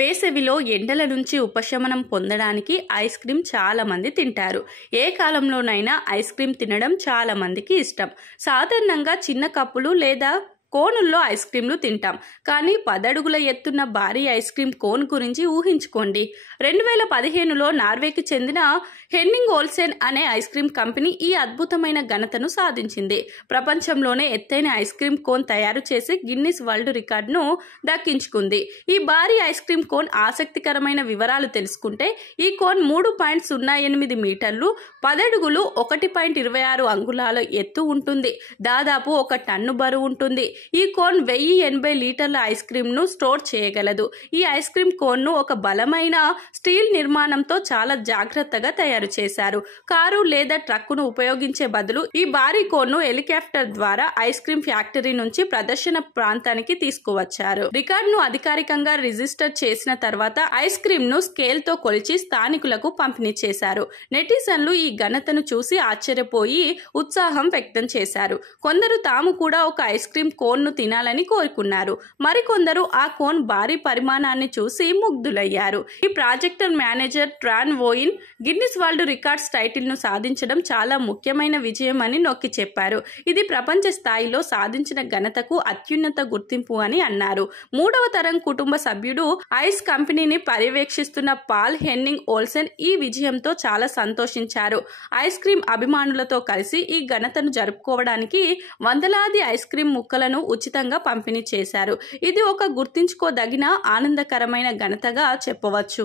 వేసవిలో ఎండల నుంచి ఉపశమనం పొందడానికి ఐస్ క్రీమ్ చాలా మంది తింటారు. ఏ కాలంలోనైనా ఐస్ క్రీమ్ తినడం చాలా మందికి ఇష్టం. సాధారణంగా చిన్న కప్పులు లేదా కోనుల్లో ఐస్ క్రీమ్లు తింటాం. కానీ 10 అడుగుల ఎత్తున్న భారీ ఐస్ క్రీమ్ కోన్ గురించి ఊహించుకోండి. 2015లో నార్వేకి చెందిన హెన్నింగ్ ఓల్సెన్ అనే ఐస్ క్రీమ్ కంపెనీ ఈ అద్భుతమైన ఘనతను సాధించింది. ప్రపంచంలోనే ఎత్తైన ఐస్ క్రీమ్ కోన్ తయారు చేసి గిన్నిస్ వరల్డ్ రికార్డును దక్కించుకుంది. ఈ భారీ ఐస్ క్రీమ్ కోన్ ఆసక్తికరమైన వివరాలు తెలుసుకుంటే, ఈ కోన్ 3.08 మీటర్లు, 10 అడుగులు, 1.26 అంగుళాల ఎత్తు ఉంటుంది. దాదాపు 1 టన్ను బరువు ఉంటుంది. ఈ కోన్ 1080 లీటర్ల ఐస్ క్రీమ్ ను స్టోర్ చేయగలదు. ఈ ఐస్ క్రీమ్ కోన్ ను ఒక బలమైన స్టీల్ నిర్మాణంతో చాలా జాగ్రత్తగా తయారు చేశారు. కారు లేదా ట్రక్కును ఉపయోగించే బదులు ఈ భారీ కోన్ ను హెలికాప్టర్ ద్వారా ఐస్ క్రీమ్ ఫ్యాక్టరీ నుంచి ప్రదర్శన ప్రాంతానికి తీసుకువచ్చారు. రికార్డును అధికారికంగా రిజిస్టర్ చేసిన తర్వాత ఐస్ క్రీమ్ ను స్కేల్ తో కొలిచి స్థానికులకు పంపిణీ చేశారు. నెటిజన్లు ఈ ఘనతను చూసి ఆశ్చర్యపోయి ఉత్సాహం వ్యక్తం చేశారు. కొందరు తాము కూడా ఒక ఐస్ క్రీమ్ కోన్ ను తినాలని కోరుకున్నారు. మరికొందరు ఆ కోన్ భారీ పరిమాణాన్ని చూసి ముగ్ధులయ్యారు. ఈ project manager Tron Eoin Guinness world records title ను సాధించడం చాలా ముఖ్యమైన విజయం అని నొక్కి చెప్పారు. ఇది ప్రపంచ స్థాయిలో సాధించిన ఘనతకు అత్యున్నత గుర్తింపు అని అన్నారు. 3వ తరం కుటుంబ సభ్యుడు ఐస్ కంపెనీని పర్యవేక్షిస్తున్న పాల్ హెన్నింగ్ ఓల్సెన్ ఈ విజయంతో చాలా సంతోషించారు. ఐస్ క్రీమ్ అభిమానులతో కలిసి ఈ ఘనతను జరుపుకోవడానికి వందలాది ఐస్ క్రీమ్ ముక్కలను ఉచితంగా పంపిణీ చేశారు. ఇది ఒక గుర్తుంచుకోదగిన ఆనందకరమైన ఘనతగా చెప్పవచ్చు.